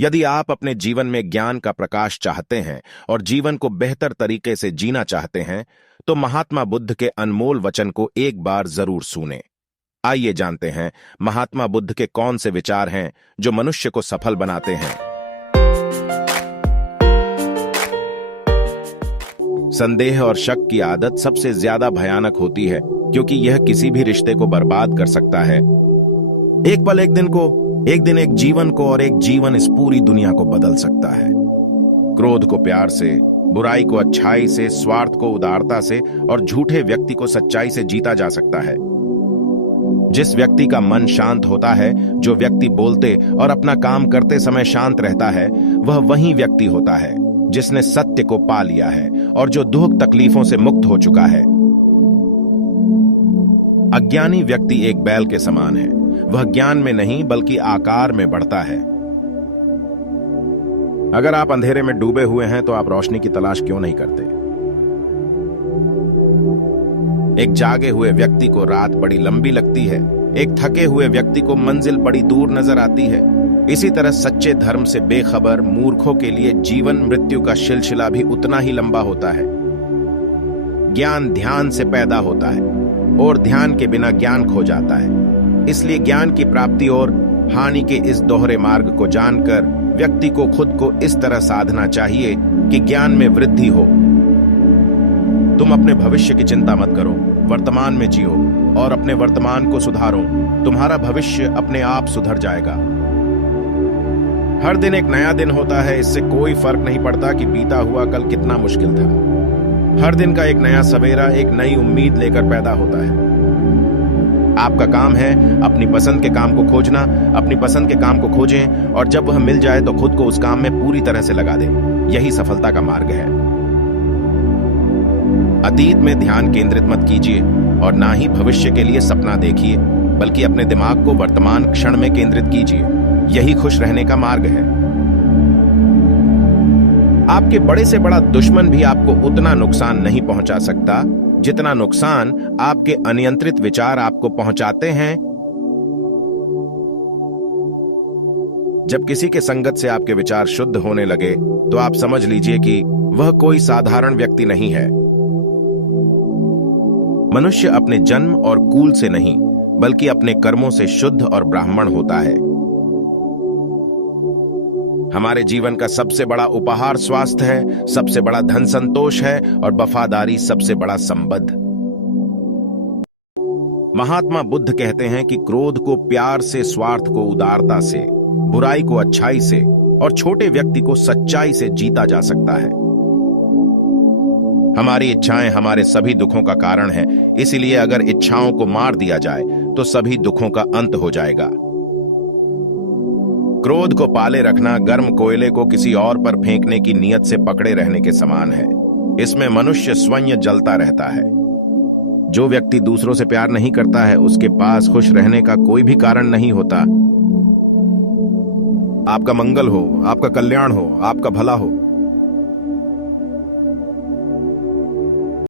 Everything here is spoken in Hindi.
यदि आप अपने जीवन में ज्ञान का प्रकाश चाहते हैं और जीवन को बेहतर तरीके से जीना चाहते हैं, तो महात्मा बुद्ध के अनमोल वचन को एक बार जरूर सुनें। आइए जानते हैं महात्मा बुद्ध के कौन से विचार हैं जो मनुष्य को सफल बनाते हैं। संदेह और शक की आदत सबसे ज्यादा भयानक होती है, क्योंकि यह किसी भी रिश्ते को बर्बाद कर सकता है। एक पल एक दिन एक जीवन को और एक जीवन इस पूरी दुनिया को बदल सकता है। क्रोध को प्यार से, बुराई को अच्छाई से, स्वार्थ को उदारता से और झूठे व्यक्ति को सच्चाई से जीता जा सकता है। जिस व्यक्ति का मन शांत होता है, जो व्यक्ति बोलते और अपना काम करते समय शांत रहता है, वह वही व्यक्ति होता है जिसने सत्य को पा लिया है और जो दुख तकलीफों से मुक्त हो चुका है। अज्ञानी व्यक्ति एक बैल के समान है। वह ज्ञान में नहीं बल्कि आकार में बढ़ता है। अगर आप अंधेरे में डूबे हुए हैं तो आप रोशनी की तलाश क्यों नहीं करते? एक जागे हुए व्यक्ति को रात बड़ी लंबी लगती है, एक थके हुए व्यक्ति को मंजिल बड़ी दूर नजर आती है। इसी तरह सच्चे धर्म से बेखबर मूर्खों के लिए जीवन मृत्यु का सिलसिला भी उतना ही लंबा होता है। ज्ञान ध्यान से पैदा होता है और ध्यान के बिना ज्ञान खो जाता है। इसलिए ज्ञान की प्राप्ति और हानि के इस दोहरे मार्ग को जानकर व्यक्ति को खुद को इस तरह साधना चाहिए कि ज्ञान में वृद्धि हो। तुम अपने भविष्य की चिंता मत करो, वर्तमान में जियो और अपने वर्तमान को सुधारो। तुम्हारा भविष्य अपने आप सुधर जाएगा। हर दिन एक नया दिन होता है, इससे कोई फर्क नहीं पड़ता कि बीता हुआ कल कितना मुश्किल था। हर दिन का एक नया सवेरा एक नई उम्मीद लेकर पैदा होता है। आपका काम है अपनी पसंद के काम को खोजना। अपनी पसंद के काम को खोजें और जब वह मिल जाए तो खुद को उस काम में पूरी तरह से लगा दें। यही सफलता का मार्ग है। अतीत में ध्यान केंद्रित मत कीजिए और ना ही भविष्य के लिए सपना देखिए, बल्कि अपने दिमाग को वर्तमान क्षण में केंद्रित कीजिए। यही खुश रहने का मार्ग है। आपके बड़े से बड़ा दुश्मन भी आपको उतना नुकसान नहीं पहुंचा सकता जितना नुकसान आपके अनियंत्रित विचार आपको पहुंचाते हैं। जब किसी के संगत से आपके विचार शुद्ध होने लगे तो आप समझ लीजिए कि वह कोई साधारण व्यक्ति नहीं है। मनुष्य अपने जन्म और कुल से नहीं बल्कि अपने कर्मों से शुद्ध और ब्राह्मण होता है। हमारे जीवन का सबसे बड़ा उपहार स्वास्थ्य है, सबसे बड़ा धन संतोष है और वफादारी सबसे बड़ा संबंध। महात्मा बुद्ध कहते हैं कि क्रोध को प्यार से, स्वार्थ को उदारता से, बुराई को अच्छाई से और छोटे व्यक्ति को सच्चाई से जीता जा सकता है। हमारी इच्छाएं हमारे सभी दुखों का कारण है, इसलिए अगर इच्छाओं को मार दिया जाए तो सभी दुखों का अंत हो जाएगा। क्रोध को पाले रखना गर्म कोयले को किसी और पर फेंकने की नीयत से पकड़े रहने के समान है। इसमें मनुष्य स्वयं जलता रहता है। जो व्यक्ति दूसरों से प्यार नहीं करता है, उसके पास खुश रहने का कोई भी कारण नहीं होता। आपका मंगल हो, आपका कल्याण हो, आपका भला हो।